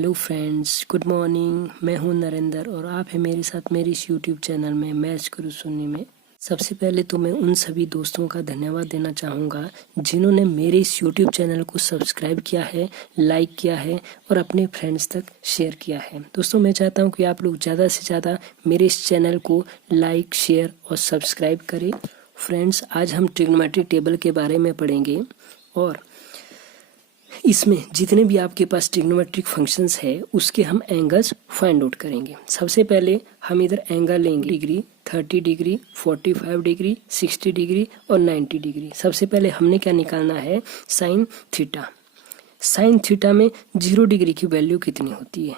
Hello friends, good morning. मैं हूं नरेंद्र और आप हैं मेरे साथ मेरे इस यूट्यूब चैनल में मैथ्स गुरु सुनने में। सबसे पहले तो मैं उन सभी दोस्तों का धन्यवाद देना चाहूँगा जिन्होंने मेरे इस यूट्यूब चैनल को सब्सक्राइब किया है, लाइक किया है और अपने फ्रेंड्स तक शेयर किया है। दोस्तों, मैं चाहता हूँ कि आप लोग ज़्यादा से ज़्यादा मेरे इस चैनल को लाइक, शेयर और सब्सक्राइब करें। फ्रेंड्स, आज हम ट्रिग्नोमेट्री टेबल के बारे में पढ़ेंगे और इसमें जितने भी आपके पास ट्रिग्नोमेट्रिक फंक्शंस है उसके हम एंगल्स फाइंड आउट करेंगे। सबसे पहले हम इधर एंगल लेंगे डिग्री, 30 डिग्री, 45 डिग्री, 60 डिग्री और 90 डिग्री। सबसे पहले हमने क्या निकालना है, साइन थीटा। साइन थीटा में 0 डिग्री की वैल्यू कितनी होती है,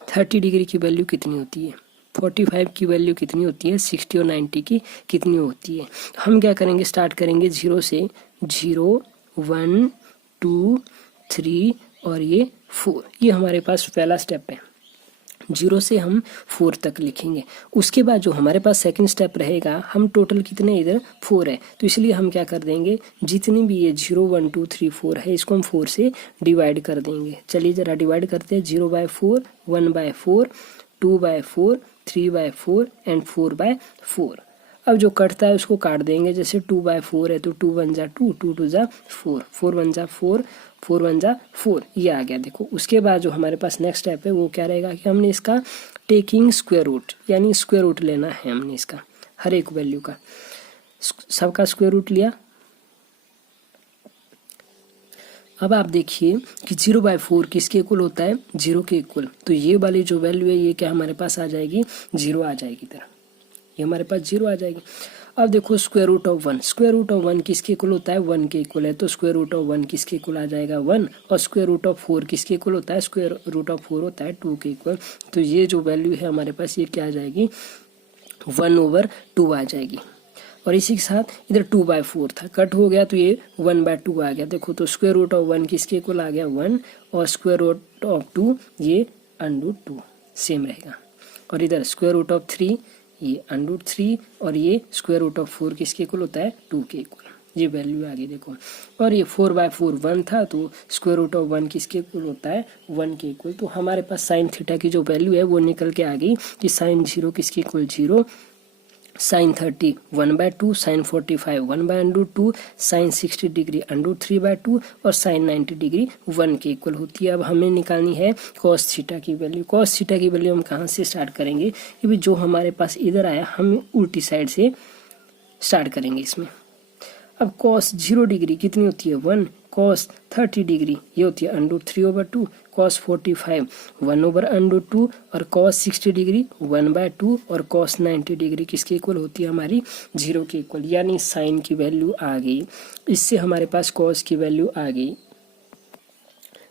30 डिग्री की वैल्यू कितनी होती है, 45 की वैल्यू कितनी होती है, 60 और 90 की कितनी होती है। हम क्या करेंगे, स्टार्ट करेंगे 0 से। 0, 1, 2, 3 और ये 4। ये हमारे पास पहला स्टेप है। 0 से हम 4 तक लिखेंगे। उसके बाद जो हमारे पास सेकंड स्टेप रहेगा, हम टोटल कितने, इधर 4 है तो इसलिए हम क्या कर देंगे, जितनी भी ये 0, 1, 2, 3, 4 है इसको हम 4 से डिवाइड कर देंगे। चलिए जरा डिवाइड करते हैं। 0/4, 1/4, 2/4, 3/4 एंड 4/4। अब जो कटता है उसको काट देंगे। जैसे 2/4 है तो 2 1 जा 2, 2 2 जा 4, 4 1 जा 4, 4 1 जा 4, ये आ गया। देखो उसके बाद जो हमारे पास नेक्स्ट स्टेप है वो क्या रहेगा कि हमने इसका टेकिंग स्क्वायर रूट, यानी स्क्वायर रूट लेना है हमने इसका, हर एक वैल्यू का सबका स्क्वायर रूट लिया। अब आप देखिए कि 0/4 किसके इक्वल होता है, 0 के इक्वल। तो ये वाली जो वैल्यू है ये क्या हमारे पास आ जाएगी, 0 आ जाएगी इधर, ये हमारे पास 0 आ जाएगी। अब देखो square root of 1, square root of 1 किसके इक्वल होता है, 1 के इक्वल है। तो स्क्वायर रूट ऑफ 1 किसके इक्वल आ जाएगा, 1। और स्क्वायर रूट ऑफ 4 किसके इक्वल होता है, स्क्वायर रूट ऑफ 4 होता है 2 के इक्वल। तो ये जो वैल्यू है हमारे पास ये क्या आ जाएगी, 1/2 आ जाएगी। और इसी के साथ इधर 2/4 था, कट हो गया तो ये 1/2 आ गया। देखो तो स्क्वायर रूट ऑफ 1 किसके इक्वल आ गया, 1। और स्क्वायर रूट ऑफ 2 ये √2 सेम रहेगा। और इधर स्क्वायर रूट ऑफ 3 ये √3 और ये स्क्वायर रूट ऑफ 4 किसके इक्वल होता है, 2 के इक्वल। ये वैल्यू आ गई देखो। और ये 4/4 1 था तो स्क्वायर रूट ऑफ 1 किसके इक्वल होता है, 1 के इक्वल। तो हमारे पास साइन थीटा की जो वैल्यू है वो निकल के आ गई कि साइन 0 किसके इक्वल, 0। साइन 30 1/2, साइन 45 1/√2, साइन 60 डिग्री √3/2 और साइन 90 डिग्री 1 के इक्वल होती है। अब हमें निकालनी है कॉस थीटा की वैल्यू। कॉस थीटा की वैल्यू हम कहाँ से स्टार्ट करेंगे, कि भी जो हमारे पास इधर आया हम उल्टी साइड से स्टार्ट करेंगे इसमें। अब कॉस 0 डिग्री कितनी होती है, 1। कॉस 30 डिग्री ये होती है √3/2, कॉस 45 1/√2 और कॉस 60 डिग्री 1/2 और कॉस 90 डिग्री किसके इक्वल होती है, हमारी 0 के इक्वल। यानी साइन की वैल्यू आ गई, इससे हमारे पास कॉस की वैल्यू आ गई।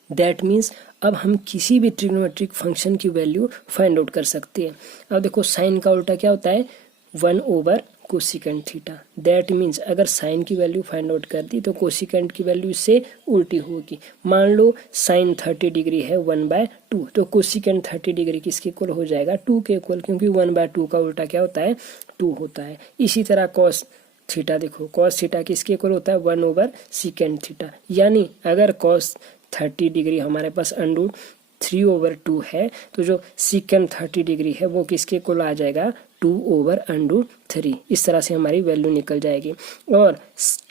दैट मीन्स अब हम किसी भी ट्रिग्नोमेट्रिक फंक्शन की वैल्यू फाइंड आउट कर सकते हैं। अब देखो साइन का उल्टा क्या होता है, 1 कोसिकेंट थीटा। दैट मीन्स अगर साइन की वैल्यू फाइंड आउट कर दी तो कोसिकेंट की वैल्यू इससे उल्टी होगी। मान लो साइन 30 डिग्री है 1/2 तो कोसिकेंट 30 डिग्री किसके इक्वल हो जाएगा, 2 के इक्वल, क्योंकि 1/2 का उल्टा क्या होता है, 2 होता है। इसी तरह कॉस थीटा, देखो कॉस थीटा किसके इक्वल होता है, 1/सेकेंट थीटा। यानी अगर कॉस 30 डिग्री हमारे पास √3/2 है तो जो सेकेंड 30 डिग्री है वो किसके इक्वल आ जाएगा, 2/√3। इस तरह से हमारी वैल्यू निकल जाएगी। और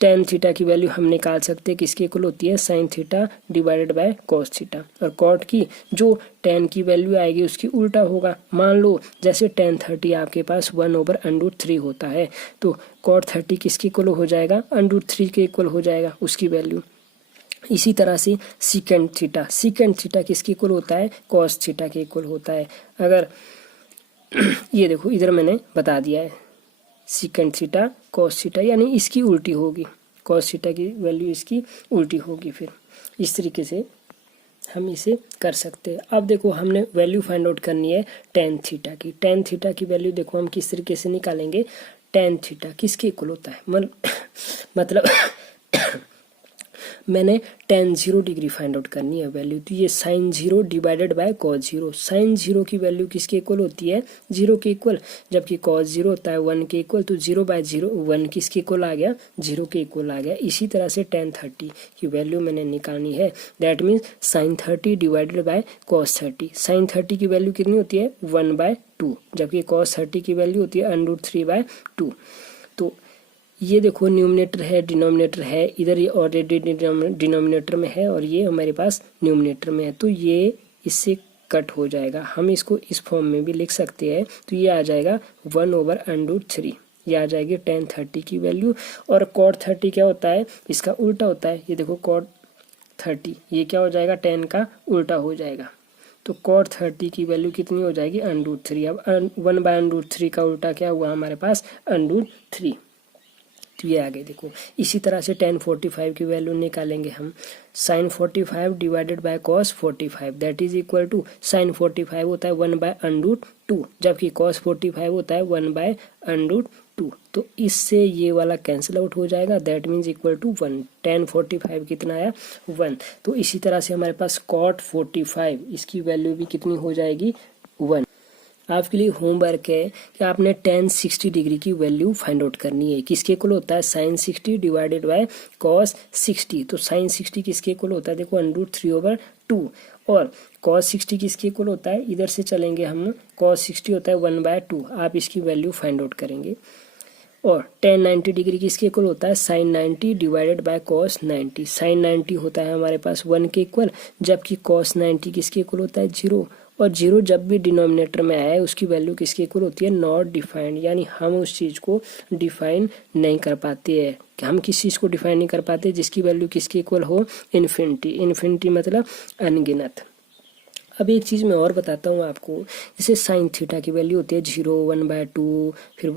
टेन थीटा की वैल्यू हम निकाल सकते हैं, किसके इक्वल होती है, sine theta divided by cos theta. और कॉट की जो टेन की वैल्यू आएगी उसकी उल्टा होगा। मान लो जैसे टेन 30 आपके पास 1/√3 होता है तो कॉट 30 किसके इक्वल हो जाएगा, √3 के इक्वल हो जाएगा उसकी वैल्यू। इसी तरह से सीकेंड थीटा किसके इक्वल होता है, कॉस थीटा के इक्वल होता है। अगर ये देखो इधर मैंने बता दिया है, सीकेंड थीटा कॉस थीटा, यानी इसकी उल्टी होगी, कॉस थीटा की वैल्यू इसकी उल्टी होगी। फिर इस तरीके से हम इसे कर सकते हैं। अब देखो हमने वैल्यू फाइंड आउट करनी है टेन थीटा की। टेन थीटा की वैल्यू देखो हम किस तरीके से निकालेंगे, टेन थीटा किसके इक्वल होता है, मतलब मैंने tan 0 डिग्री फाइंड आउट करनी है वैल्यू, तो ये sin 0 divided by cos 0। sin 0 की वैल्यू किसके इक्वल होती है, 0 के इक्वल, जबकि cos 0 होता है 1 के इक्वल, तो 0/0 1 किसके इक्वल आ गया, 0 के इक्वल आ गया। इसी तरह से tan 30 की वैल्यू मैंने निकालनी है, that means sin 30 divided by cos 30। sin 30 की वैल्यू कितनी होती है 1/2, जबकि cos 30 की वैल्यू होती है √3/2। तो ये देखो न्यूमरेटर है डिनोमिनेटर है, इधर ये ऑलरेडी डिनोमिनेटर में है और ये हमारे पास न्यूमरेटर में है, तो ये इससे कट हो जाएगा। हम इसको इस फॉर्म में भी लिख सकते हैं, तो ये आ जाएगा 1/√3, ये आ जाएगी tan 30 की वैल्यू। और cot 30 क्या होता है, इसका उल्टा होता है। ये देखो cot 30 ये क्या हो जाएगा, tan का उल्टा हो जाएगा। तो cot 30 की वैल्यू कितनी हो जाएगी √3। अब 1/√3 का उल्टा क्या हुआ हमारे पास √3, तो ये आगे देखो। इसी तरह से tan 45 की वैल्यू निकालेंगे हम, sin 45 divided by cos 45 that is equal to sin 45 होता है 1/√2, जबकि cos 45 होता है 1/√2। तो इससे ये वाला कैंसिल आउट हो जाएगा, that means equal to 1। tan 45 कितना आया 1। तो इसी तरह से हमारे पास cot 45 इसकी वैल्यू भी कितनी हो जाएगी 1। आपके लिए होमवर्क है कि आपने tan 60 डिग्री की वैल्यू फाइंड आउट करनी है। किसके इक्वल होता है sin 60 डिवाइडेड बाय cos 60। तो sin 60 किसके इक्वल होता है, देखो √3/2। और cos 60 किसके इक्वल होता है, इधर से चलेंगे हम, cos 60 होता है 1/2। आप इसकी वैल्यू फाइंड आउट करेंगे। और tan 90 डिग्री किसके इक्वल होता है, sin 90 divided by cos 90। sin 90 होता है हमारे पास 1 के इक्वल, जबकि cos 90 किसके इक्वल होता है 0। और 0 जब भी डिनोमिनेटर में आया है उसकी वैल्यू किसके इक्वल होती है नॉट डिफाइंड, यानी हम उस चीज़ को डिफाइन नहीं कर पाते हैं। हम किस चीज़ को डिफाइन नहीं कर पाते, जिसकी वैल्यू किसके इक्वल हो इन्फिनिटी। इन्फिनिटी मतलब अनगिनत। अब एक चीज़ मैं और बताता हूँ आपको, जैसे साइन थीटा की वैल्यू होती है 0, 1/2, फिर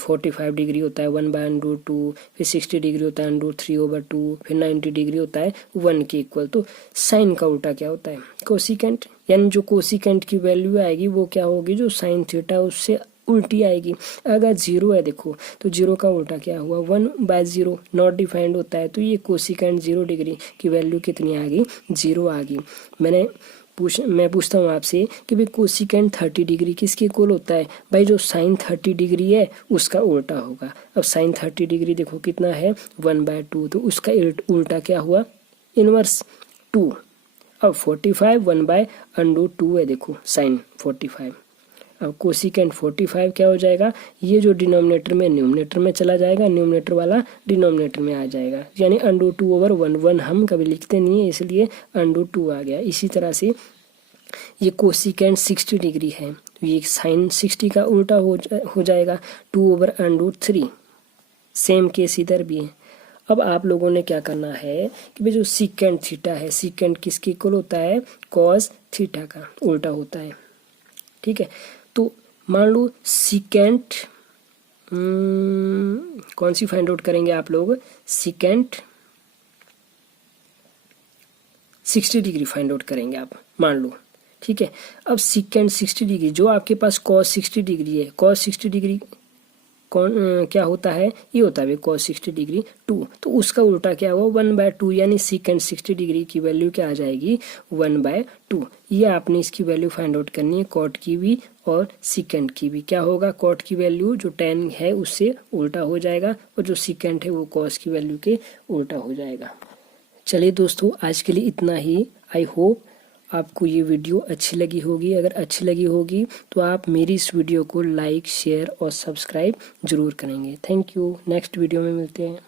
45 डिग्री होता है 1/√2, फिर 60 डिग्री होता है √3/2, फिर 90 डिग्री होता है 1 के इक्वल। तो साइन का उल्टा क्या होता है कोसिकेंट, यानी जो कोसिकेंट की वैल्यू आएगी वो क्या होगी, जो साइन थीटा उससे उल्टी आएगी। अगर 0 है देखो, तो 0 का उल्टा क्या हुआ 1/0, नॉट डिफाइंड होता है। तो ये कोसिकेंट 0 डिग्री की वैल्यू कितनी आ गई 0 आ गई। मैं पूछता हूँ आपसे कि भाई कोसिकेंट 30 डिग्री किसके इक्वल होता है, भाई जो साइन 30 डिग्री है उसका उल्टा होगा। अब साइन 30 डिग्री देखो कितना है 1/2, तो उसका उल्टा क्या हुआ इनवर्स 2। अब 45 1/√2 है देखो साइन 45। अब कोसिकेंट 45 क्या हो जाएगा, ये जो डिनोमिनेटर में न्यूमरेटर में चला जाएगा, न्यूमरेटर वाला डिनोमिनेटर में आ जाएगा, यानी √2/1 हम कभी लिखते नहीं है इसलिए √2 आ गया। इसी तरह से ये कोसिकेंट 60 डिग्री है, तो ये साइन 60 का उल्टा हो जाएगा 2/√3। सेम केस इधर भी है। अब आप लोगों ने क्या करना है कि भाई जो सीकेंट थीटा है, सीकेंट किसके इक्वल होता है कॉस थीटा का उल्टा होता है, ठीक है। तो मान लो सीकेंट कौन सी फाइंड आउट करेंगे आप लोग, सीकेंट 60 डिग्री फाइंड आउट करेंगे आप, मान लो, ठीक है। अब सीकेंट 60 डिग्री जो आपके पास कॉस 60 डिग्री है, कॉस 60 डिग्री कौन क्या होता है, ये होता है cos 60 डिग्री 2, तो उसका उल्टा क्या हुआ 1/2, यानी सीकेंट 60 डिग्री की वैल्यू क्या आ जाएगी 1/2। ये आपने इसकी वैल्यू फाइंड आउट करनी है कॉट की भी और सीकेंट की भी। क्या होगा, कॉट की वैल्यू जो tan है उससे उल्टा हो जाएगा और जो सीकेंट है वो cos की वैल्यू के उल्टा हो जाएगा। चलिए दोस्तों, आज के लिए इतना ही। आई होप आपको ये वीडियो अच्छी लगी होगी। अगर अच्छी लगी होगी तो आप मेरी इस वीडियो को लाइक शेयर और सब्सक्राइब जरूर करेंगे। Thank you. नेक्स्ट वीडियो में मिलते हैं।